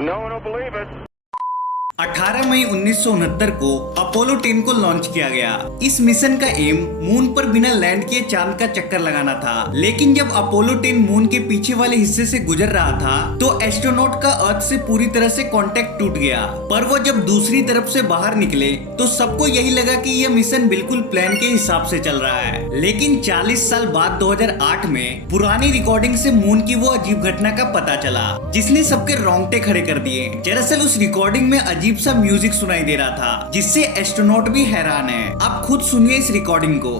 No one will believe it. 18 मई 1969 को Apollo 10 को launch किया गया। इस मिशन का एम मून पर बिना लैंड किए चांद का चक्कर लगाना था, लेकिन जब अपोलो 10 मून के पीछे वाले हिस्से से गुजर रहा था तो एस्ट्रोनॉट का अर्थ से पूरी तरह से कांटेक्ट टूट गया। पर वो जब दूसरी तरफ से बाहर निकले तो सबको यही लगा कि यह मिशन बिल्कुल प्लान के हिसाब से चल रहा है। लेकिन 40 साल बाद 2008 में पुरानी रिकॉर्डिंग से मून की वो अजीब घटना का पता चला, जिसने सबके रोंगटे खड़े कर दिए। दरअसल उस रिकॉर्डिंग में अजीब सा म्यूजिक सुनाई दे रहा था, जिससे एस्ट्रोनॉट भी हैरान है। आप खुद सुनिए इस रिकॉर्डिंग को।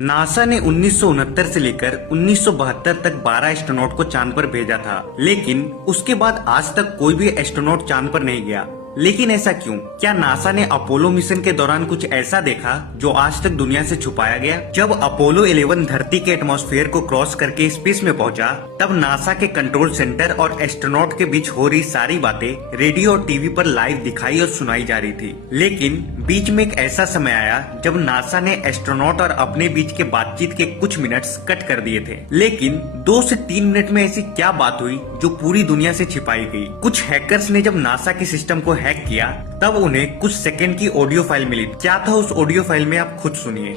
नासा ने 1969 से लेकर 1972 तक 12 एस्ट्रोनॉट को चांद पर भेजा था, लेकिन उसके बाद आज तक कोई भी एस्ट्रोनॉट चांद पर नहीं गया। लेकिन ऐसा क्यों? क्या नासा ने अपोलो मिशन के दौरान कुछ ऐसा देखा जो आज तक दुनिया से छुपाया गया? जब अपोलो 11 धरती के एटमॉस्फेयर को क्रॉस करके स्पेस में पहुंचा, तब नासा के कंट्रोल सेंटर और एस्ट्रोनॉट के बीच हो रही सारी बातें रेडियो और टीवी पर लाइव दिखाई और सुनाई जा रही थी। लेकिन बीच में एक ऐसा समय आया जब नासा ने एस्ट्रोनॉट और अपने बीच के बातचीत के कुछ मिनट्स कट कर दिए थे। लेकिन 2 से 3 मिनट में ऐसी क्या बात हुई जो पूरी दुनिया से छिपाई गई? कुछ हैकर्स ने जब नासा के सिस्टम को हैक किया, तब उन्हें कुछ सेकंड की ऑडियो फाइल मिली। क्या था उस ऑडियो फाइल में, आप खुद सुनिए।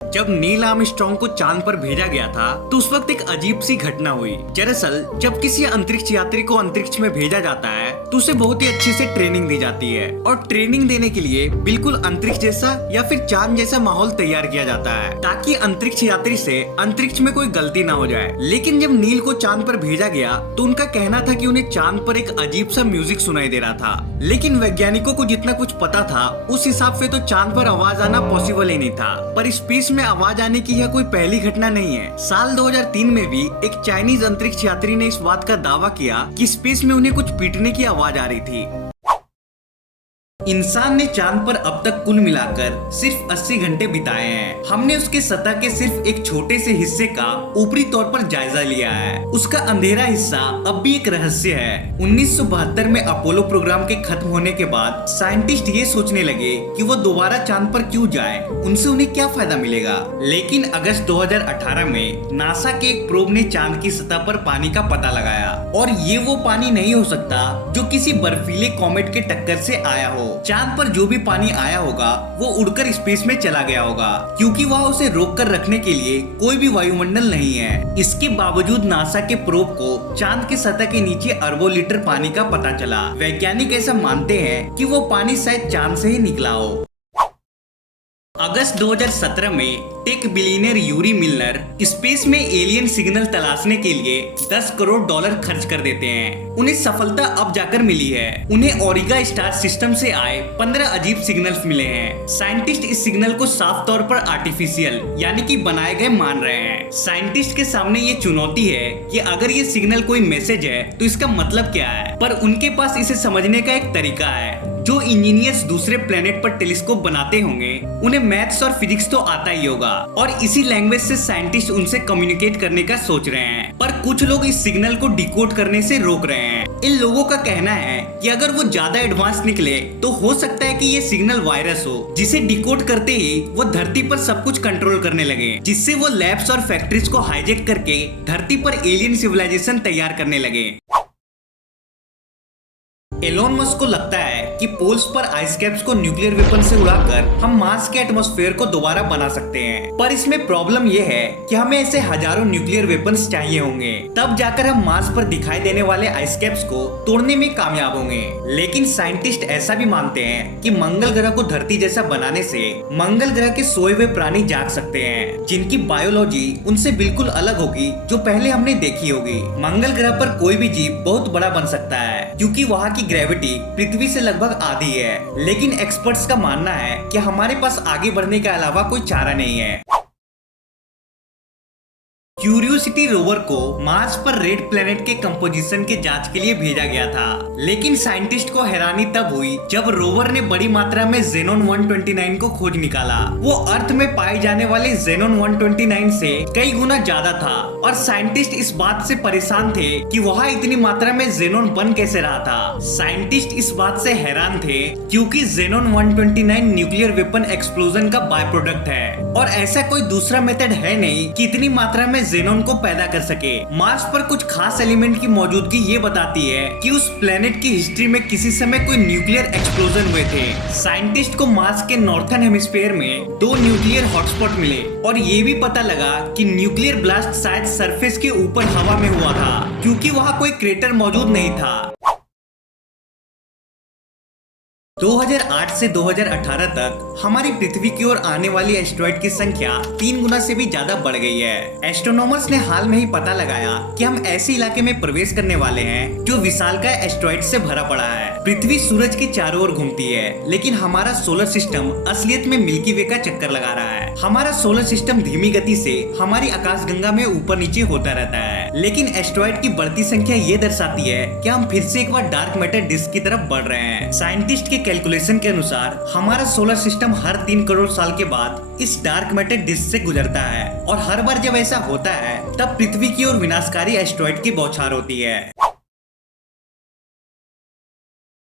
जब नील आर्मस्ट्रांग को चांद पर भेजा गया था तो उस वक्त एक अजीब सी घटना हुई। दरअसल जब किसी अंतरिक्ष यात्री को अंतरिक्ष में भेजा जाता है तो उसे बहुत ही अच्छे से ट्रेनिंग दी जाती है, और ट्रेनिंग देने के लिए बिल्कुल अंतरिक्ष जैसा या फिर चांद जैसा माहौल तैयार किया जाता है, ताकि अंतरिक्ष यात्री से अंतरिक्ष में कोई गलती ना हो जाए। लेकिन जब नील को चांद पर भेजा गया तो उनका कहना था कि उन्हें चांद पर एक अजीब सा म्यूजिक सुनाई दे रहा था। लेकिन वैज्ञानिकों को जितना कुछ पता था उस हिसाब से तो चांद पर आवाज आना पॉसिबल ही नहीं था। पर स्पेस में आवाज आने की यह कोई पहली घटना नहीं है। साल 2003 में भी एक चाइनीज अंतरिक्ष यात्री ने इस बात का दावा किया कि स्पेस में उन्हें कुछ पीटने की आवाज आ रही थी। इंसान ने चांद पर अब तक कुल मिलाकर सिर्फ 80 घंटे बिताए हैं। हमने उसके सतह के सिर्फ एक छोटे से हिस्से का ऊपरी तौर पर जायजा लिया है। उसका अंधेरा हिस्सा अब भी एक रहस्य है। 1972 में अपोलो प्रोग्राम के खत्म होने के बाद साइंटिस्ट ये सोचने लगे कि वो दोबारा चांद पर क्यों जाएं, उनसे उन्हें क्या फायदा मिलेगा। लेकिन अगस्त 2018 में नासा के एक प्रोब ने चांद की सतह पर पानी का पता लगाया, और ये वो पानी नहीं हो सकता जो किसी बर्फीले कॉमेट के टक्कर से आया हो। चांद पर जो भी पानी आया होगा वो उड़कर स्पेस में चला गया होगा, क्योंकि वहाँ उसे रोक कर रखने के लिए कोई भी वायुमंडल नहीं है। इसके बावजूद नासा के प्रोब को चांद की सतह के नीचे अरबों लीटर पानी का पता चला। वैज्ञानिक ऐसा मानते हैं कि वो पानी शायद चांद से ही निकला हो। अगस्त 2017 में tech billionaire Yuri Milner space में एलियन सिग्नल तलाशने के लिए $10 करोड़ खर्च कर देते हैं। उन्हें सफलता अब जाकर मिली है। उन्हें ओरिगा स्टार सिस्टम से आए 15 अजीब सिग्नल्स मिले हैं। साइंटिस्ट इस सिग्नल को साफ तौर पर आर्टिफिशियल यानी कि बनाए गए मान रहे हैं। साइंटिस्ट के सामने ये चुनौती है कि अगर ये सिग्नल कोई मैसेज है तो इसका मतलब क्या है, पर उनके पास इसे समझने का एक तरीका है। जो इंजीनियर्स दूसरे प्लेनेट पर टेलीस्कोप बनाते होंगे उन्हें मैथ्स और फिजिक्स तो आता ही होगा, और इसी लैंग्वेज से साइंटिस्ट उनसे कम्युनिकेट करने का सोच रहे हैं। पर कुछ लोग इस सिग्नल को डिकोड करने से रोक रहे हैं। इन लोगों का कहना है कि अगर वो ज्यादा एडवांस निकले तो हो सकता है कि ये सिग्नल वायरस हो, जिसे डिकोड करते ही वो धरती पर सब कुछ कंट्रोल करने लगे, जिससे वो लैब्स और फैक्ट्रीज को हाईजैक करके धरती पर एलियन सिविलाइजेशन तैयार करने लगे। एलोन मस्क को लगता है कि पोल्स पर आइस कैप्स को न्यूक्लियर वेपन से उड़ाकर हम मार्स के एटमॉस्फेयर को दोबारा बना सकते हैं। पर इसमें प्रॉब्लम ये है कि हमें ऐसे हजारों न्यूक्लियर वेपन्स चाहिए होंगे, तब जाकर हम मार्स पर दिखाई देने वाले आइस कैप्स को तोड़ने में कामयाब होंगे। लेकिन साइंटिस्ट ऐसा भी मानते हैं कि मंगल ग्रह को धरती जैसा बनाने से मंगल ग्रह के सोए हुए प्राणी जाग सकते हैं, जिनकी बायोलॉजी उनसे बिल्कुल अलग होगी जो पहले हमने देखी होगी। मंगल ग्रह पर कोई भी जीव बहुत बड़ा बन सकता है, क्योंकि वहाँ की ग्रेविटी पृथ्वी से लगभग आधी है। लेकिन एक्सपर्ट्स का मानना है कि हमारे पास आगे बढ़ने के अलावा कोई चारा नहीं है। क्यूरियोसिटी रोवर को मार्स पर रेड प्लेनेट के कंपोजिशन के जांच के लिए भेजा गया था, लेकिन साइंटिस्ट को हैरानी तब हुई जब रोवर ने बड़ी मात्रा में जेनोन 129 को खोज निकाला। वो अर्थ में पाए जाने वाले जेनोन 129 से कई गुना ज्यादा था और साइंटिस्ट इस बात से परेशान थे कि वहाँ इतनी मात्रा में जेनोन बन कैसे रहा था। साइंटिस्ट इस बात से हैरान थे क्योंकि जेनोन 129 न्यूक्लियर वेपन एक्सप्लोजन का बाय प्रोडक्ट है और ऐसा कोई दूसरा मेथड है नहीं कि इतनी मात्रा में जेनोन को पैदा कर सके। मार्स पर कुछ खास एलिमेंट की मौजूदगी ये बताती है कि उस प्लेनेट की हिस्ट्री में किसी समय कोई न्यूक्लियर एक्सप्लोजन हुए थे। साइंटिस्ट को मार्स के नॉर्थर्न हेमिस्फीयर में 2 न्यूक्लियर हॉटस्पॉट मिले और ये भी पता लगा कि न्यूक्लियर ब्लास्ट शायद सरफेस के ऊपर हवा में हुआ था क्योंकि वहाँ कोई क्रेटर मौजूद नहीं था। 2008 से 2018 तक हमारी पृथ्वी की ओर आने वाली एस्ट्रॉइड की संख्या 3 गुना से भी ज्यादा बढ़ गई है। एस्ट्रोनॉमर्स ने हाल में ही पता लगाया कि हम ऐसे इलाके में प्रवेश करने वाले हैं जो विशालकाय एस्ट्रॉइड से भरा पड़ा है। पृथ्वी सूरज के चारों ओर घूमती है, लेकिन हमारा सोलर सिस्टम असलियत में मिल्की वे का चक्कर लगा रहा है। हमारा सोलर सिस्टम धीमी गति से हमारी आकाशगंगा में ऊपर नीचे होता रहता है, लेकिन एस्ट्रॉइड की बढ़ती संख्या ये दर्शाती है कि हम फिर से एक बार डार्क मैटर डिस्क की तरफ बढ़ रहे हैं। साइंटिस्ट के कैलकुलेशन के अनुसार हमारा सोलर सिस्टम हर 3 करोड़ साल के बाद इस डार्क मैटर डिस्क से गुजरता है और हर बार जब ऐसा होता है तब पृथ्वी की ओर विनाशकारी एस्ट्रॉइड की बौछार होती है।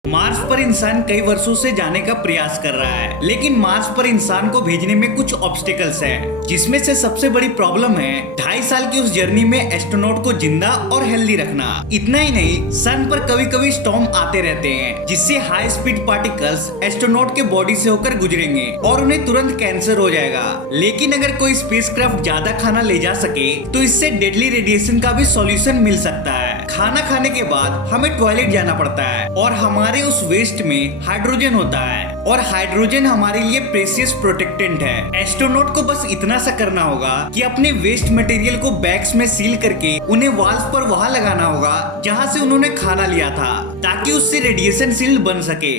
मार्स पर इंसान कई वर्षों से जाने का प्रयास कर रहा है, लेकिन मार्स पर इंसान को भेजने में कुछ ऑब्स्टेकल्स हैं, जिसमें से सबसे बड़ी प्रॉब्लम है 2.5 साल की उस जर्नी में एस्ट्रोनॉट को जिंदा और हेल्दी रखना। इतना ही नहीं, सन पर कभी कभी स्टॉर्म आते रहते हैं जिससे हाई स्पीड पार्टिकल्स एस्ट्रोनॉट के बॉडी से होकर गुजरेंगे और उन्हें तुरंत कैंसर हो जाएगा। लेकिन अगर कोई स्पेसक्राफ्ट ज्यादा खाना ले जा सके तो इससे डेडली रेडिएशन का भी सॉल्यूशन मिल सकता है। खाना खाने के बाद हमें टॉयलेट जाना पड़ता है और हमारे उस वेस्ट में हाइड्रोजन होता है और हाइड्रोजन हमारे लिए प्रेशियस प्रोटेक्टेंट है। एस्ट्रोनॉट को बस इतना सा करना होगा कि अपने वेस्ट मटेरियल को बैग्स में सील करके उन्हें वॉल्स पर वहां लगाना होगा जहां से उन्होंने खाना लिया था, ताकि उससे रेडिएशन शील्ड बन सके।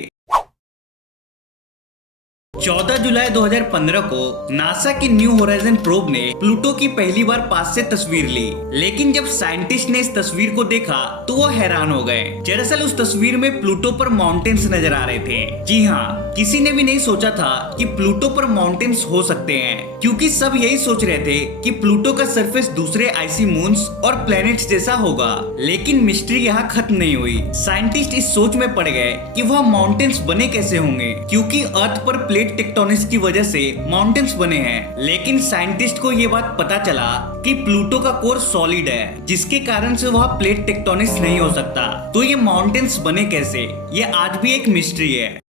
14 जुलाई 2015 को नासा की न्यू होराइजन प्रोब ने प्लूटो की पहली बार पास से तस्वीर ली, लेकिन जब साइंटिस्ट ने इस तस्वीर को देखा तो वो हैरान हो गए। दरअसल उस तस्वीर में प्लूटो पर माउंटेन्स नजर आ रहे थे। जी हाँ, किसी ने भी नहीं सोचा था कि प्लूटो पर माउंटेन्स हो सकते हैं, क्योंकि सब यही सोच रहे थे कि प्लूटो का सरफेस दूसरे आइसी मून्स और प्लैनेट्स जैसा होगा। लेकिन मिस्ट्री यहाँ खत्म नहीं हुई। साइंटिस्ट इस सोच में पड़ गए कि वह माउंटेन्स बने कैसे होंगे, क्योंकि अर्थ पर प्लेट टेक्टोनिक्स की वजह से माउंटेन्स बने हैं। लेकिन साइंटिस्ट को ये बात पता चला कि प्लूटो का कोर सॉलिड है, जिसके कारण से वह प्लेट टेक्टोनिक्स नहीं हो सकता। तो ये माउंटेन्स बने कैसे, ये आज भी एक मिस्ट्री है।